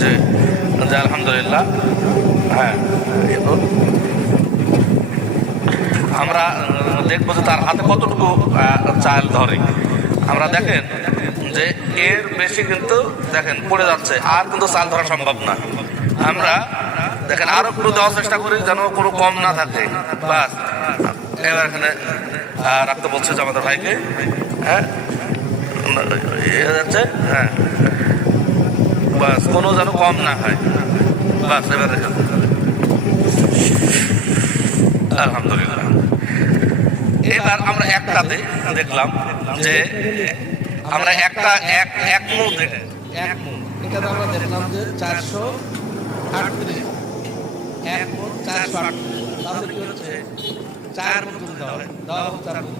জি জি আলহামদুলিল্লাহ। হ্যাঁ, আমরা দেখবো যে তার হাতে কতটুকু চাল ধরে। আমরা দেখেন যে এর বেশি কিন্তু দেখেন পড়ে যাচ্ছে, আর কিন্তু চাল ধরা সম্ভব না। আমরা দেখেন আরো একটু দেওয়ার চেষ্টা করি যেন কোনো কম না থাকে। বাস এবার এখানে রাখতে বলছে যে আমাদের ভাইকে, হ্যাঁ যাচ্ছে, হ্যাঁ বাস কোনো যেন কম না হয়। বাস এবার রেখে আলহামদুলিল্লাহ। এবার আমরা একটাতে দেখলাম যে আমরা একটা এক মু দেখে এক মন, এটাতে আমরা দেখলাম যে 438, এক মন 438, তাহলে কি হচ্ছে 4 মন তুলতে হবে, দেওয়া হোক 4 মন।